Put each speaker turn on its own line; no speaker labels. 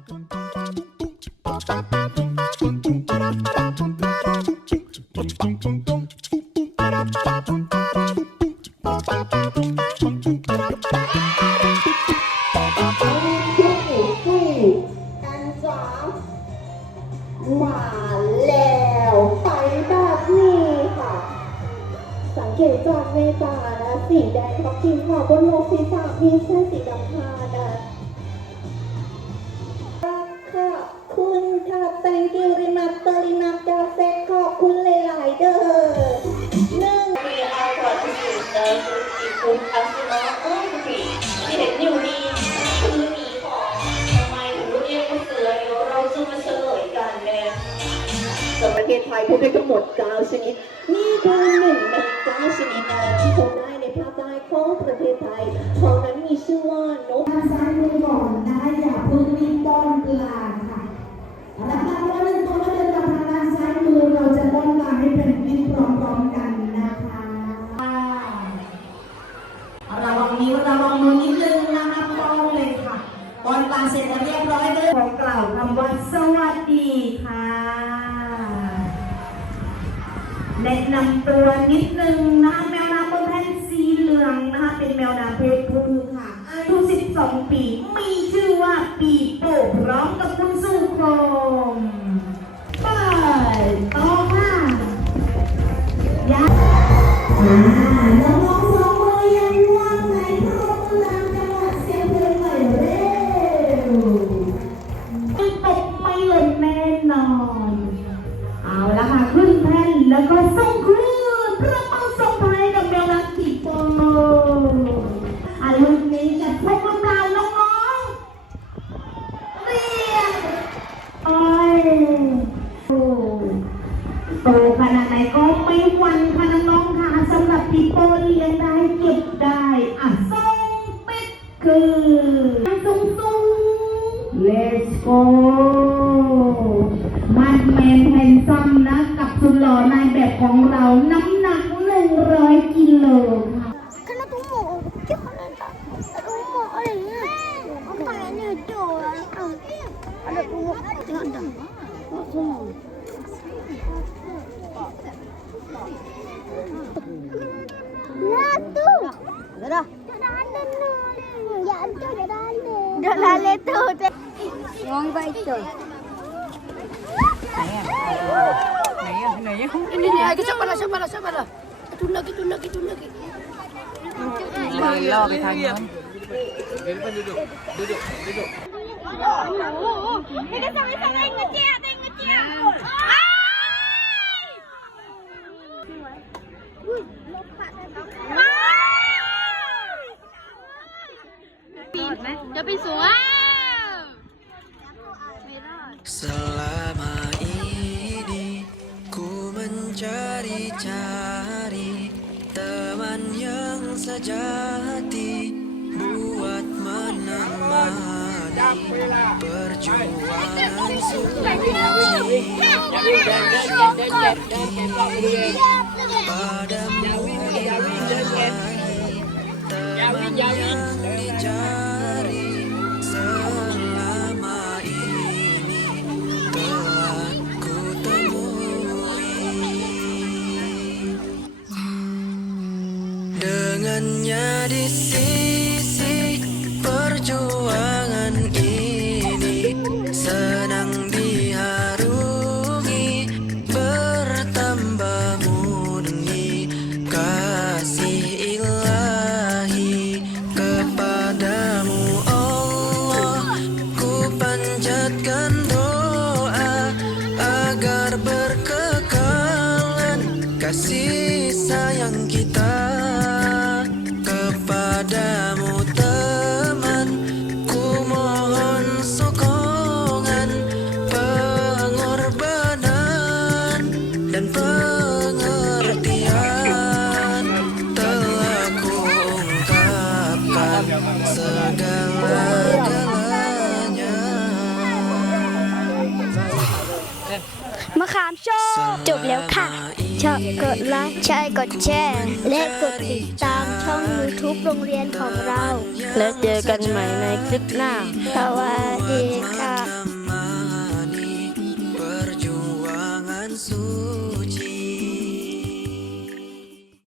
มาแล้วไปแบบนี้ค่ะ สังเกตจากในตาและสีแดงเขากินค่ะบนโลกศีรษะมีเส้นสีดำคาน อีกคุณอี
กคุณอัศมาอุ้มผีที่เห็นอยู่นี่คือหมีของทำไมถึงเรียกว่าเสือเดี๋ยวเราจะมาเฉลยกันเลย
สำหรับประเทศไทยพบได้ทั้งหมด9ชนิด นี่คือหนึ่งใน9ชนิดนะที่พบได้ในภาคใต้ของประเทศไทยของนั้นมีชื่อว่านก
สวัสดีค่ะ แนะนำตัวนิดนึงนะคะแมวน้ำบนแผ่นสีเหลืองนะคะเป็นแมวน้ำเพศผู้ค่ะอายุ12 ปี มีชื่อว่าปีโป้พร้อมกับคุณสุคมไปต่อค่ะยาน้อง โตขนาดไหนก็ไม่หวั่นค่ะน้องๆค่ะสำหรับปีโป้เลี้ยงได้เก็บได้อะส่งปิดคือส่งส่ง Let's go มันแมนแฮนซัมนะกับสุดหล่อนายแบบของเราน้ำหนัก100กิโลค่ะ
Kenapa mau? Gimana tak? Ada rumah ada. Apa yang ni tu? Ada rumah. Tengok dah. Rumah. Nah tu. Dah. Dah ada ni. Ya tu dah ada. Dah lale tu. Yang baik tu.
Ini ni, lagi siapa lah, siapa lah, siapa lah. Itu lagi, itu lagi, itu lagi.
ล่อไปทางนู้น
Ini sama-sama ngejek, จะ
ไปสวย sejati buat menemani perjuangan suci padamu hanya di sini.
มะขามโชคจบแล้วค่ะ ชอบกดไลค์ใช่กดแชร์และกดติดตามช่อง YouTube โรงเรียนของเรา
แล้วเจอกันใหม่ในคลิปหน้า
สวัสดีค่ะ